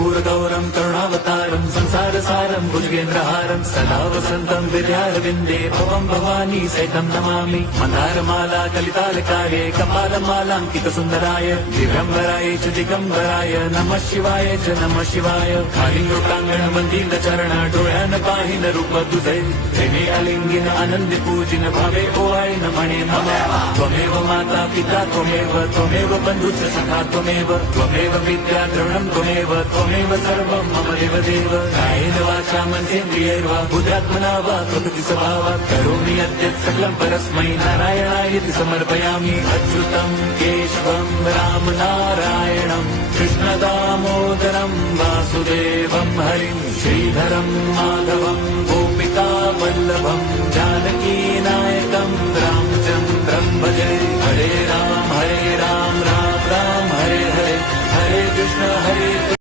कर्पूरगौरं करुणावतारं संसारसारं भुजगेन्द्रहारं सदा वसन्तं विद्यारविन्दे भवं भवानी सहितं नमामि। मन्दारमाला कलितालकाये कपालमालाङ्कितसुन्दराय दिगम्बराय च दिगम्बराय नमः शिवाय च नमः शिवाय। कालिङ्गोटाङ्गण वन्दीन चरण डोळ्यान पाहिन रूप तुझे प्रेमे अलिंगिन आनंद पूजिन भावे ओवाळी म्हणे मम त्वमेव माता पिता त्वमेव बन्धुश्च सखा त्वमेव विद्या द्रविणं त्वमेव सर्वं मम देवदेव। कायेन वाचा मनसेन्द्रियैर्वा बुद्ध्यात्मना वा प्रकृति स्वभावात् करोमि यद्यत् सकलं परस्मै नारायणायति समर्पयामि। अच्युतं केशवं रामनारायणं कृष्णदामोदरं वासुदेवं हरिं श्रीधरं माधवं गोपिका वल्लभं जानकीनायकं रामचन्द्रं भजे। हरे राम राम राम हरे हरे, हरे कृष्ण हरे